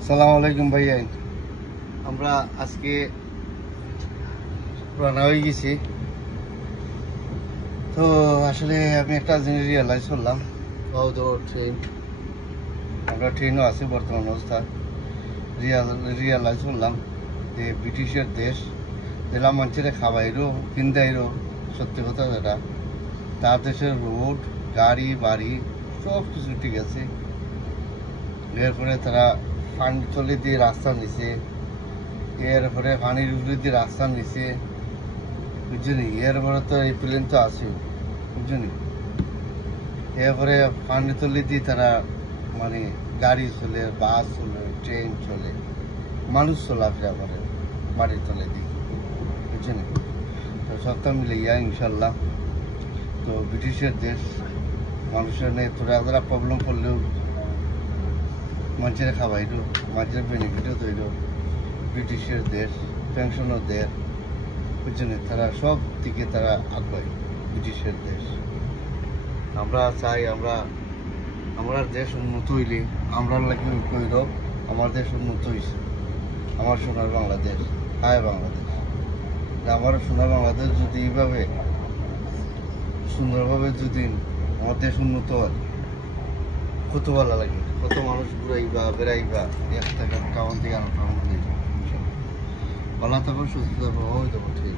আসসালামু আলাইকুম ভাইয়া। আমরা আজকে রান্না হয়ে গেছি। তো আসলে আমি একটা জিনিস রিয়েলাইজ করলাম, আমরা ট্রেনও আছি বর্তমান অবস্থা। রিয়েলাইজ করলাম যে ব্রিটিশের দেশ জেলা মানুষের খাবাইরও কিনতেইরও সত্যি কথা যেটা, তার দেশের রোড গাড়ি বাড়ি সব কিছু ঠিক আছে। এরপরে তারা পানি তলে দিয়ে রাস্তা নিছে, এরপরে পানির উপরে দিয়ে রাস্তা নিছে, বুঝলি। এরপরে তো এই প্লেন তো আছে, বুঝলি। এরপরে পানি তলে দিয়ে তারা মানে গাড়ি চলে, বাস চলে, ট্রেন চলে, মানুষ চলাফেরা করে বাড়ির তলে দিয়ে, বুঝলি। তো সবটা মিলে ইনশাল্লাহ। তো ব্রিটিশের দেশ, মানুষের নেই তোরা প্রবলেম করলেও মানুষের খাওয়াইল, মানুষের বেনিফিটও তৈল। ব্রিটিশের দেশ পেনশনও দেয়, বুঝছেন। তারা সব দিকে তারা আগ্রহী ব্রিটিশের দেশ। আমরা চাই আমরা দেশ উন্নত হইলে আমরা লাগি কইল আমার দেশ উন্নত হয়েছে, আমার সোনার বাংলাদেশ, হায় বাংলাদেশ। আমার সোনার বাংলাদেশ যদি এইভাবে সুন্দরভাবে যদি আমার দেশ উন্নত হয়, কত ভালো লাগে। কত মানুষ ঘুরাইবা বেড়াইবা, এক টাকা কাউন্ট থেকে আনো কাউন্ট দিয়ে ভালো থাকো, সুস্থ থাকো, ঠিক।